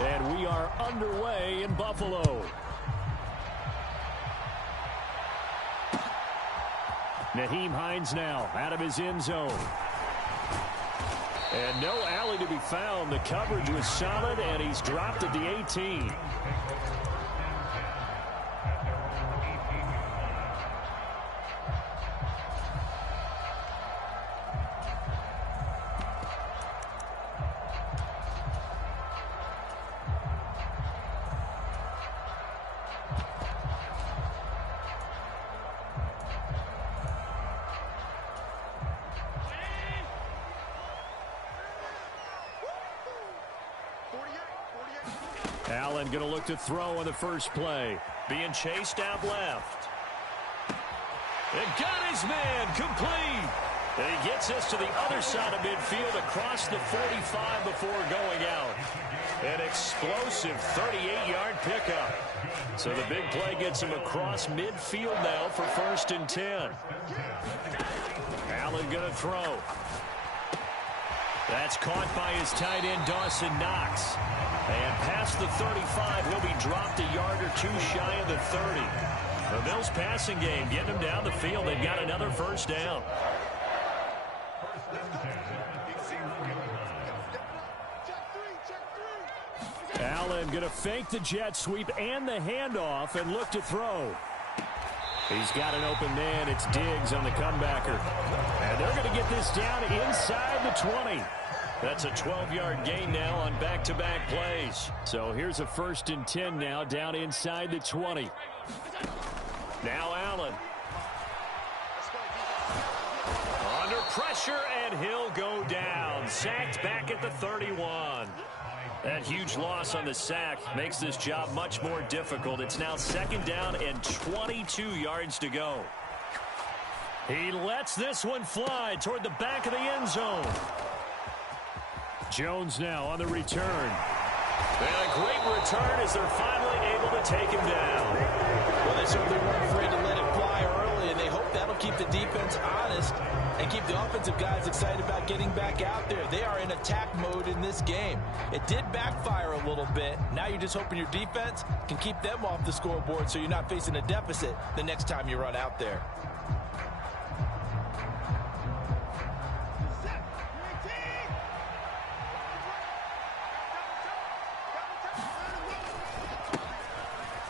And we are underway in Buffalo. Nyheim Hines now out of his end zone. And no alley to be found. The coverage was solid, and he's dropped at the 18. Allen going to look to throw on the first play. Being chased out left. And got his man complete. And he gets us to the other side of midfield across the 45 before going out. An explosive 38-yard pickup. So the big play gets him across midfield now for 1st and 10. Allen going to throw. That's caught by his tight end, Dawson Knox. And past the 35, he'll be dropped a yard or two shy of the 30. The Bills passing game getting them down the field. They've got another first down. Allen going to fake the jet sweep and the handoff and look to throw. He's got an open man. It's Diggs on the comebacker. And they're going to get this down inside the 20. That's a 12-yard gain now on back-to-back plays. So here's a 1st and 10 now down inside the 20. Now Allen. Under pressure, and he'll go down. Sacked back at the 31. That huge loss on the sack makes this job much more difficult. It's now 2nd down and 22 yards to go. He lets this one fly toward the back of the end zone. Jones now on the return. And a great return as they're finally able to take him down. Well, they certainly weren't afraid to let it fly early, and they hope that'll keep the defense honest and keep the offensive guys excited about getting back out there. They are in attack mode in this game. It did backfire a little bit. Now you're just hoping your defense can keep them off the scoreboard so you're not facing a deficit the next time you run out there.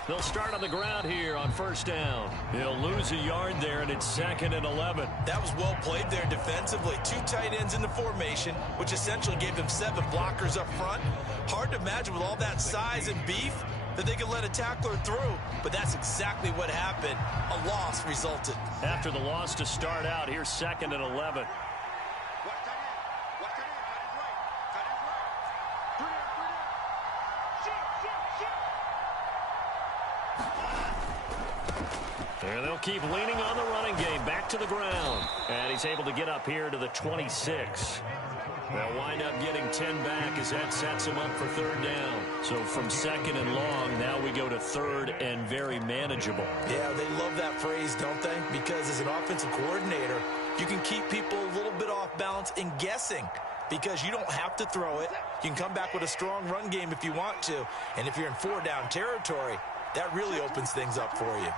They'll start on the ground here on 1st down. He'll lose a yard there, and it's 2nd and 11. That was well played there defensively. 2 tight ends in the formation, which essentially gave them 7 blockers up front. Hard to imagine with all that size and beef that they could let a tackler through, but that's exactly what happened. A loss resulted. After the loss to start out, here's 2nd and 11. And they'll keep leaning on the running game. Back to the ground. And he's able to get up here to the 26. They'll wind up getting 10 back as that sets him up for 3rd down. So from 2nd and long, now we go to 3rd and very manageable. Yeah, they love that phrase, don't they? Because as an offensive coordinator, you can keep people a little bit off balance and guessing. Because you don't have to throw it. You can come back with a strong run game if you want to. And if you're in 4-down territory, that really opens things up for you.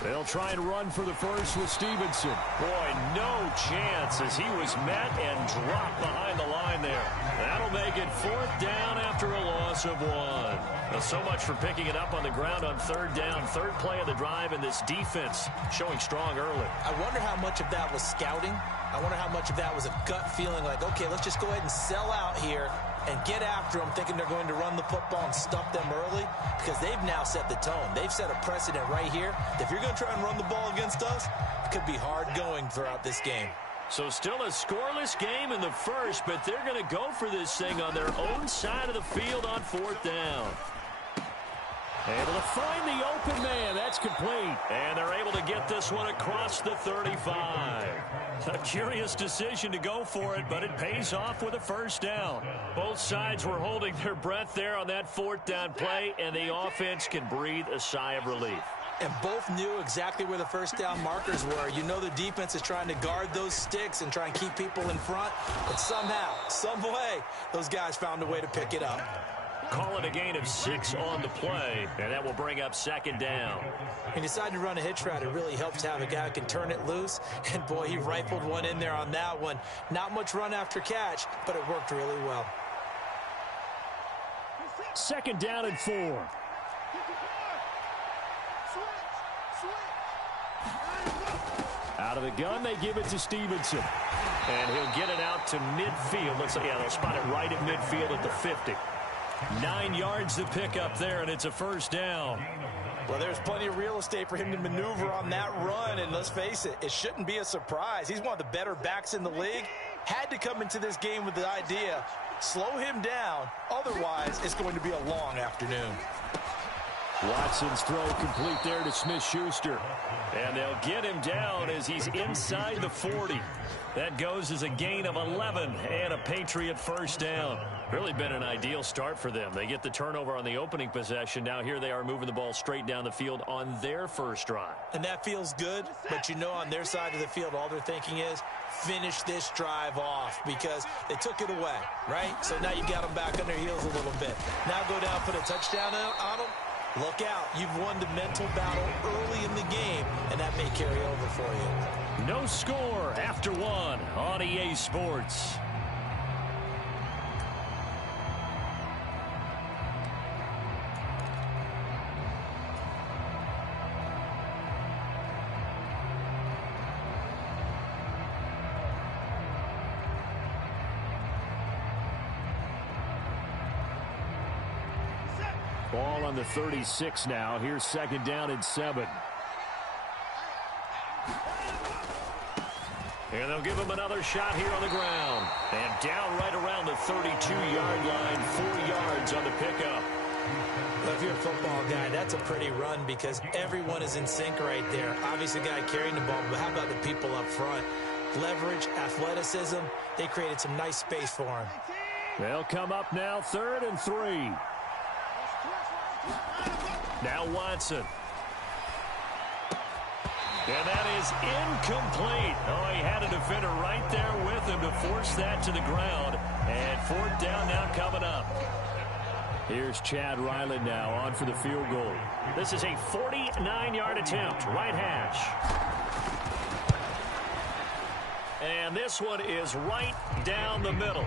They'll try and run for the first with Stevenson. Boy, no chance as he was met and dropped behind the line there. That'll make it 4th down after a loss of 1. Well, so much for picking it up on the ground on 3rd down. 3rd play of the drive, and this defense showing strong early. I wonder how much of that was scouting. I wonder how much of that was a gut feeling like, okay, let's just go ahead and sell out here and get after them, thinking they're going to run the football and stuff them early, because they've now set the tone. They've set a precedent right here. If you're going to try and run the ball against us, it could be hard going throughout this game. So still a scoreless game in the first, but they're going to go for this thing on their own side of the field on 4th down. Able to find the open man. That's complete. And they're able to get this one across the 35. A curious decision to go for it, but it pays off with a 1st down. Both sides were holding their breath there on that 4th down play, and the offense can breathe a sigh of relief. And both knew exactly where the first down markers were. You know the defense is trying to guard those sticks and try and keep people in front. But somehow, some way, those guys found a way to pick it up. Call it a gain of 6 on the play, and that will bring up second down. He decided to run a hitch route. It really helps to have a guy who can turn it loose. And, boy, he rifled one in there on that one. Not much run after catch, but it worked really well. Second down and 4. Out of the gun, they give it to Stevenson. And he'll get it out to midfield. Looks like, yeah, they'll spot it right at midfield at the 50. 9 yards to pick up there, and it's a first down. Well, there's plenty of real estate for him to maneuver on that run, and let's face it, it shouldn't be a surprise. He's one of the better backs in the league. Had to come into this game with the idea, slow him down, otherwise it's going to be a long afternoon. Watson's throw complete there to Smith-Schuster. And they'll get him down as he's inside the 40. That goes as a gain of 11 and a Patriot first down. Really been an ideal start for them. They get the turnover on the opening possession. Now here they are moving the ball straight down the field on their first drive. And that feels good, but you know on their side of the field all they're thinking is finish this drive off because they took it away, right? So now you got them back on their heels a little bit. Now go down, put a touchdown on them. Look out. You've won the mental battle early in the game, and that may carry over for you. No score after 1 on EA Sports. Ball on the 36 now. Here's second down and 7. And they'll give him another shot here on the ground. And down right around the 32-yard line, 4 yards on the pickup. Well, if you're a football guy, that's a pretty run because everyone is in sync right there. Obviously, the guy carrying the ball, but how about the people up front? Leverage, athleticism, they created some nice space for him. They'll come up now, 3rd and 3. Now Watson. And that is incomplete. Oh, he had a defender right there with him to force that to the ground. And 4th down now coming up. Here's Chad Ryland now on for the field goal. This is a 49-yard attempt, right hash. And this one is right down the middle.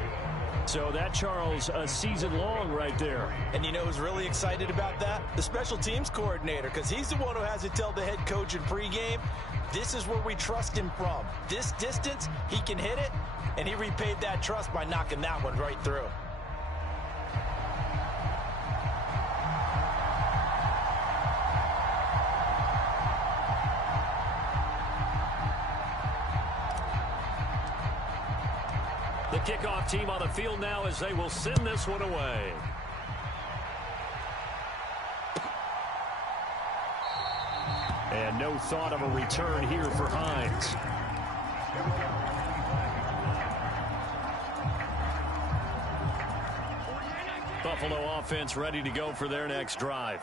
So that, Charles, a season long right there. And you know who's really excited about that? The special teams coordinator, because he's the one who has to tell the head coach in pregame, this is where we trust him from. This distance, he can hit it, and he repaid that trust by knocking that one right through. The kickoff team on the field now as they will send this one away. And no thought of a return here for Hines. Buffalo offense ready to go for their next drive.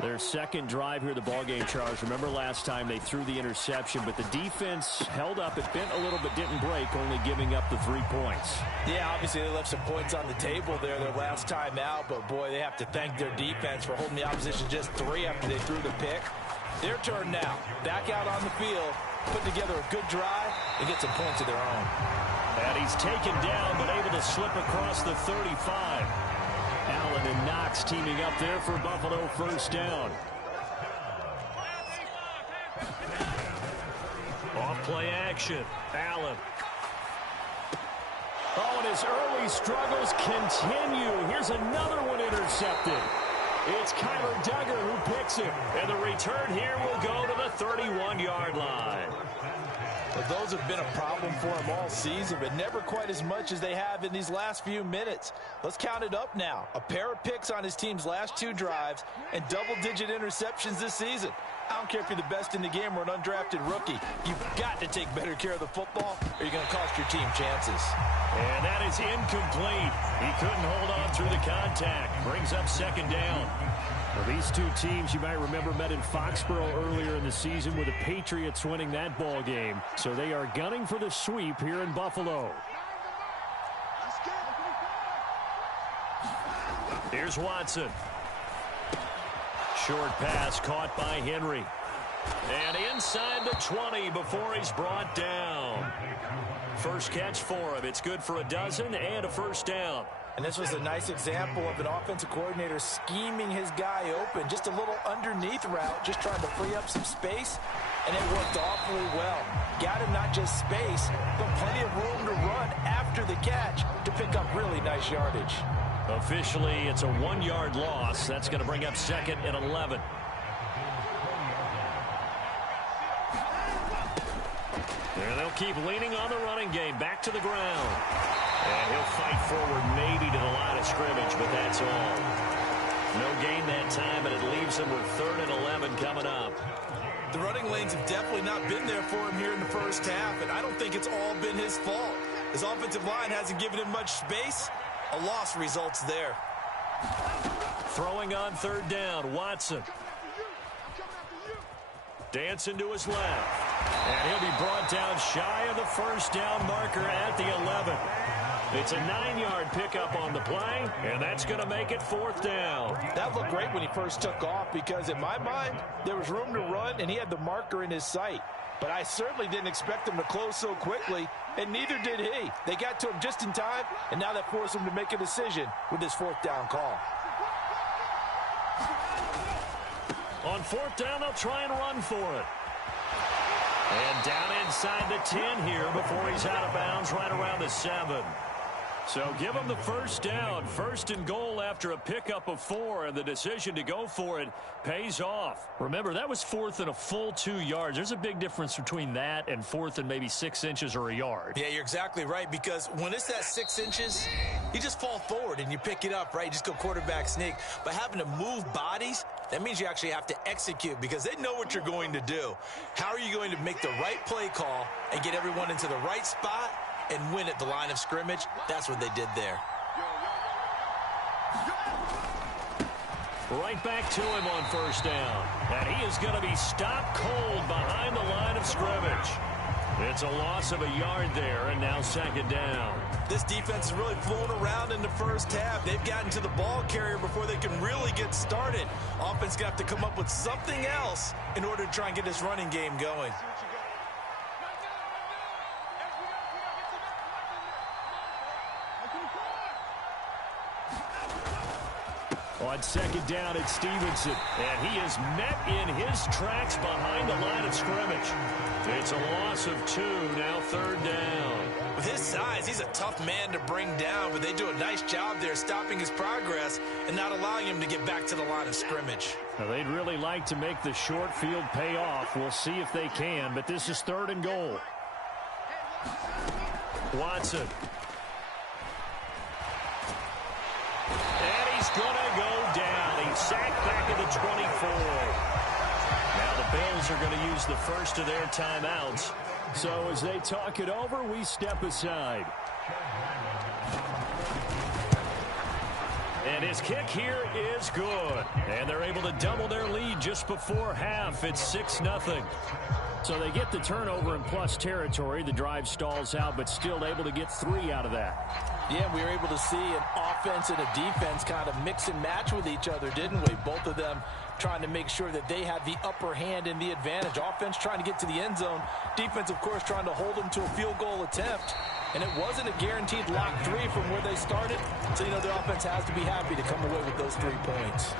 Their second drive here, the ballgame, Charles. Remember last time they threw the interception, but the defense held up. It bent a little but didn't break, only giving up the 3 points. Yeah, obviously they left some points on the table there their last time out, but boy, they have to thank their defense for holding the opposition just 3 after they threw the pick. Their turn now. Back out on the field, put together a good drive, and get some points of their own. And he's taken down, but able to slip across the 35. Allen and Knox teaming up there for Buffalo first down. Off play action. Allen. Oh, and his early struggles continue. Here's another one intercepted. It's Kyler Duggar who picks it. And the return here will go to the 31-yard line. Well, those have been a problem for him all season, but never quite as much as they have in these last few minutes. Let's count it up now. A pair of picks on his team's last 2 drives and double-digit interceptions this season. I don't care if you're the best in the game or an undrafted rookie. You've got to take better care of the football or you're going to cost your team chances. And that is incomplete. He couldn't hold on through the contact. Brings up second down. Well, these two teams, you might remember, met in Foxborough earlier in the season with the Patriots winning that ball game. So they are gunning for the sweep here in Buffalo. Here's Watson. Short pass caught by Henry. And inside the 20 before he's brought down. First catch for him. It's good for a dozen and a first down. And this was a nice example of an offensive coordinator scheming his guy open. Just a little underneath route, just trying to free up some space. And it worked awfully well. Got him not just space, but plenty of room to run after the catch to pick up really nice yardage. Officially, it's a 1-yard loss. That's going to bring up second and 11. There they'll keep leaning on the running game. Back to the ground. And he'll fight forward maybe to the line of scrimmage, but that's all. No gain that time, and it leaves him with 3rd and 11 coming up. The running lanes have definitely not been there for him here in the first half, and I don't think it's all been his fault. His offensive line hasn't given him much space. A loss results there. Throwing on 3rd down, Watson. Dancing to his left. And he'll be brought down shy of the first down marker at the 11. It's a 9-yard pickup on the play, and that's going to make it 4th down. That looked great when he first took off because, in my mind, there was room to run, and he had the marker in his sight. But I certainly didn't expect him to close so quickly, and neither did he. They got to him just in time, and now that forced him to make a decision with his 4th down call. On 4th down, they'll try and run for it. And down inside the 10 here before he's out of bounds right around the 7. So give him the first down. 1st and goal after a pickup of 4, and the decision to go for it pays off. Remember, that was 4th and a full 2 yards. There's a big difference between that and 4th and maybe 6 inches or a yard. Yeah, you're exactly right, because when it's that 6 inches, you just fall forward and you pick it up, right? You just go quarterback sneak. But having to move bodies, that means you actually have to execute because they know what you're going to do. How are you going to make the right play call and get everyone into the right spot and win at the line of scrimmage? That's what they did there. Right back to him on 1st down. And he is going to be stopped cold behind the line of scrimmage. It's a loss of a yard there, and now 2nd down. This defense has really flown around in the first half. They've gotten to the ball carrier before they can really get started. Offense got to come up with something else in order to try and get this running game going. On 2nd down, it's Stevenson, and he is met in his tracks behind the line of scrimmage. It's a loss of 2, now 3rd down. With his size, he's a tough man to bring down, but they do a nice job there stopping his progress and not allowing him to get back to the line of scrimmage. Now, they'd really like to make the short field pay off. We'll see if they can, but this is 3rd and goal. Watson. And he's going to go down. He's sacked back at the 24. Now the Bills are going to use the first of their timeouts. So as they talk it over, we step aside. And his kick here is good. And they're able to double their lead just before half. It's 6-0. So they get the turnover in plus territory. The drive stalls out, but still able to get 3 out of that. Yeah, we were able to see an offense and a defense kind of mix and match with each other, didn't we? Both of them trying to make sure that they had the upper hand and the advantage. Offense trying to get to the end zone. Defense, of course, trying to hold them to a field goal attempt. And it wasn't a guaranteed lock 3 from where they started. So, you know, the offense has to be happy to come away with those 3 points.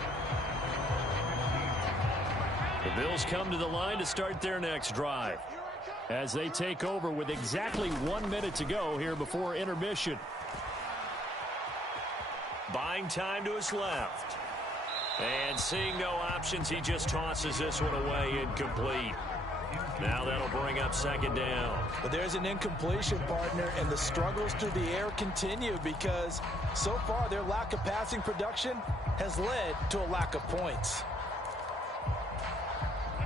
The Bills come to the line to start their next drive as they take over with exactly 1 minute to go here before intermission. Buying time to his left. And seeing no options, he just tosses this one away incomplete. Now that'll bring up 2nd down. But there's an incompletion, partner, and the struggles through the air continue because so far their lack of passing production has led to a lack of points.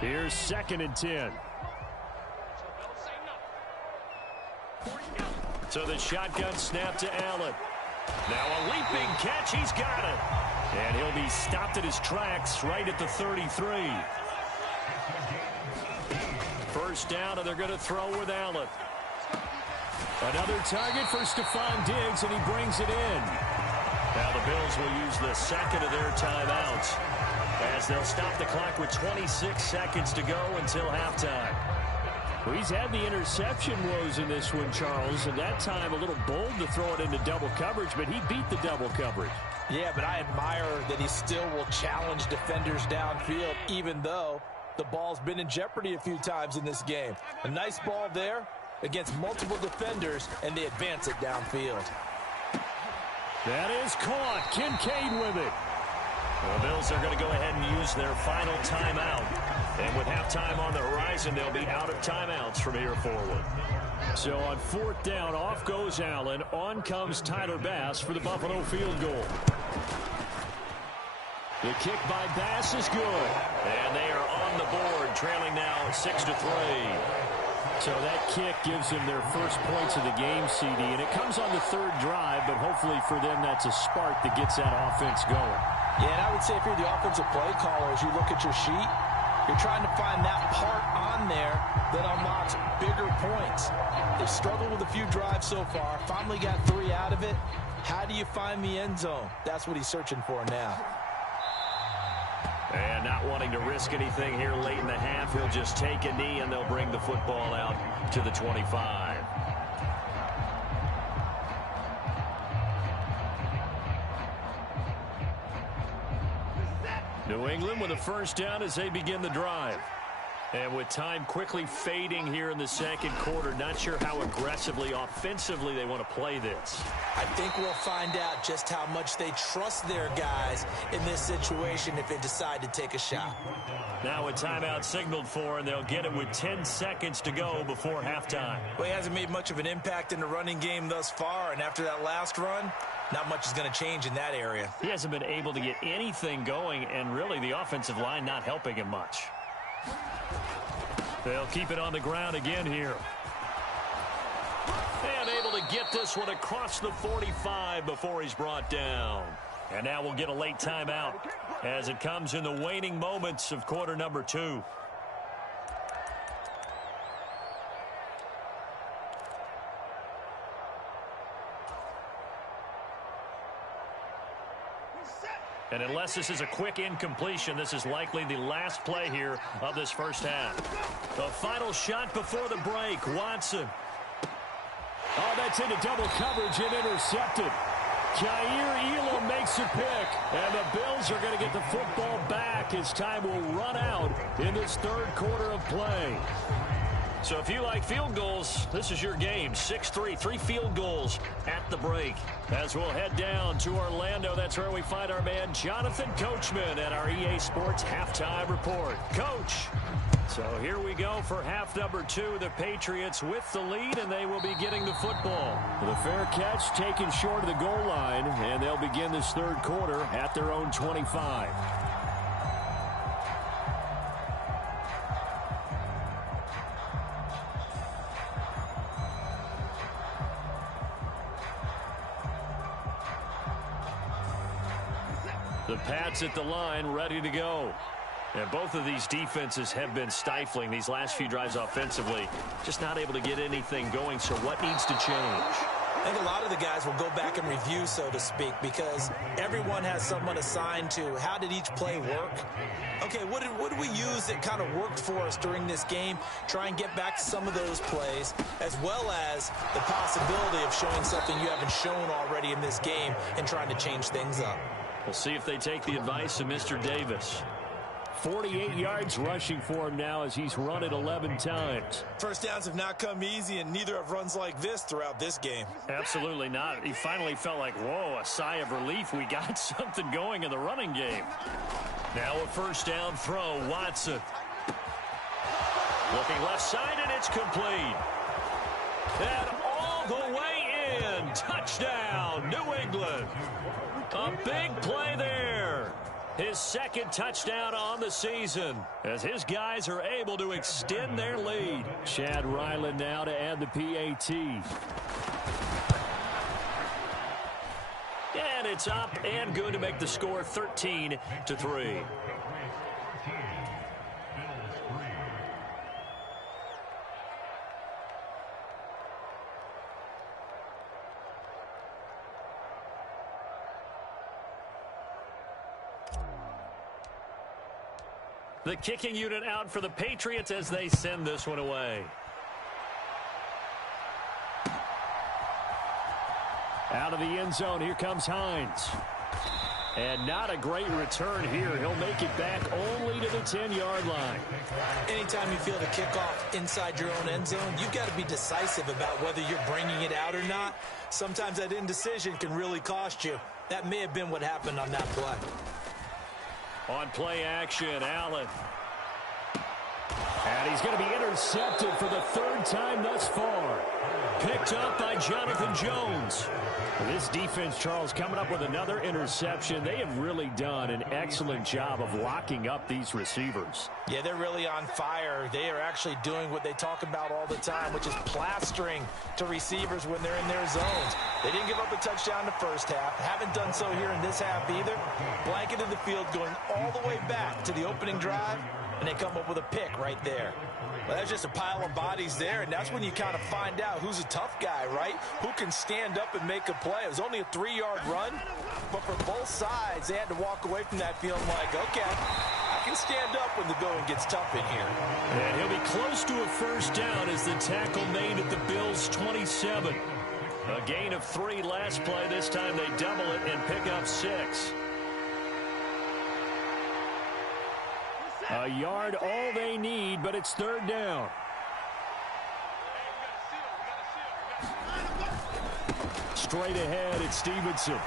Here's 2nd and 10. So the shotgun snap to Allen. Now a leaping catch. He's got it. And he'll be stopped at his tracks right at the 33. First down, and they're going to throw with Allen. Another target for Stephon Diggs, and he brings it in. Now the Bills will use the second of their timeouts as they'll stop the clock with 26 seconds to go until halftime. Well, he's had the interception woes in this one, Charles, and that time a little bold to throw it into double coverage, but he beat the double coverage. Yeah, but I admire that he still will challenge defenders downfield, even though the ball's been in jeopardy a few times in this game. A nice ball there against multiple defenders, and they advance it downfield. That is caught. Kincaid with it. The Bills are going to go ahead and use their final timeout. And with halftime on the horizon, they'll be out of timeouts from here forward. So on 4th down, off goes Allen. On comes Tyler Bass for the Buffalo field goal. The kick by Bass is good. And they are on the board, trailing now 6-3. So that kick gives them their first points of the game, CD. And it comes on the 3rd drive, but hopefully for them that's a spark that gets that offense going. Yeah, and I would say if you're the offensive play caller, as you look at your sheet, you're trying to find that part on there that unlocks bigger points. They've struggled with a few drives so far, finally got 3 out of it. How do you find the end zone? That's what he's searching for now. And not wanting to risk anything here late in the half, he'll just take a knee and they'll bring the football out to the 25. New England with a first down as they begin the drive. And with time quickly fading here in the 2nd quarter, not sure how aggressively, offensively they want to play this. I think we'll find out just how much they trust their guys in this situation if they decide to take a shot. Now a timeout signaled for, and they'll get it with 10 seconds to go before halftime. Well, he hasn't made much of an impact in the running game thus far, and after that last run, not much is going to change in that area. He hasn't been able to get anything going, and really the offensive line not helping him much. They'll keep it on the ground again here. And able to get this one across the 45 before he's brought down. And now we'll get a late timeout as it comes in the waning moments of quarter number 2. And unless this is a quick incompletion, this is likely the last play here of this first half. The final shot before the break, Watson. Oh, that's into double coverage and intercepted. Jair Elam makes a pick, and the Bills are going to get the football back as time will run out in this 3rd quarter of play. So if you like field goals, this is your game. 6-3, 3 field goals at the break. As we'll head down to Orlando, that's where we find our man Jonathan Coachman at our EA Sports Halftime Report. Coach, so here we go for half number 2. The Patriots with the lead, and they will be getting the football. The fair catch taken short of the goal line, and they'll begin this 3rd quarter at their own 25. The Pats at the line, ready to go. And both of these defenses have been stifling these last few drives offensively. Just not able to get anything going, so what needs to change? I think a lot of the guys will go back and review, so to speak, because everyone has someone assigned to how did each play work. Okay, what did we use that kind of worked for us during this game? Try and get back to some of those plays, as well as the possibility of showing something you haven't shown already in this game and trying to change things up. We'll see if they take the advice of Mr. Davis. 48 yards rushing for him now as he's run it 11 times. First downs have not come easy, and neither have runs like this throughout this game. Absolutely not. He finally felt like, whoa, a sigh of relief. We got something going in the running game. Now a first down throw, Watson. Looking left side, and it's complete. And all the way in. Touchdown, New England. A big play there. his second touchdown on the season, as his guys are able to extend their lead. Chad Ryland now to add the PAT. And it's up and good to make the score 13-3. The kicking unit out for the Patriots as they send this one away. Out of the end zone, here comes Hines. And not a great return here. He'll make it back only to the 10-yard line. Anytime you feel the kickoff inside your own end zone, you've got to be decisive about whether you're bringing it out or not. Sometimes that indecision can really cost you. That may have been what happened on that play. On play action, Allen. And he's going to be intercepted for the third time thus far. Picked up by Jonathan Jones. This defense, Charles, coming up with another interception. They have really done an excellent job of locking up these receivers. Yeah, they're really on fire. They are actually doing what they talk about all the time, which is plastering to receivers when they're in their zones. They didn't give up a touchdown in the first half. Haven't done so here in this half either. Blanketed the field going all the way back to the opening drive, and they come up with a pick right there. Well, that's just a pile of bodies there, and that's when you kind of find out who's a tough guy, right? Who can stand up and make a play. It was only a 3-yard run, but for both sides, they had to walk away from that feeling like, okay, I can stand up when the going gets tough in here. And he'll be close to a first down as the tackle made at the Bills' 27. A gain of 3 last play. This time they double it and pick up 6. A yard all they need, but it's third down. Straight ahead, it's Stevenson.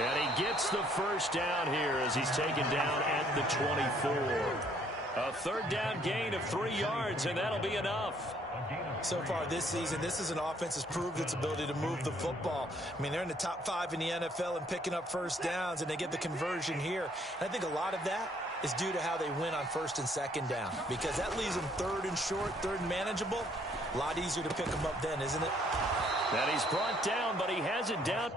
And he gets the first down here as he's taken down at the 24. A third down gain of 3 yards, and that'll be enough. So far this season, this is an offense that's proved its ability to move the football. I mean, they're in the top 5 in the NFL and picking up first downs, and they get the conversion here. And I think a lot of that is due to how they win on first and second down, because that leaves them third and short, third and manageable. A lot easier to pick them up then, isn't it? And he's brought down, but he has it down.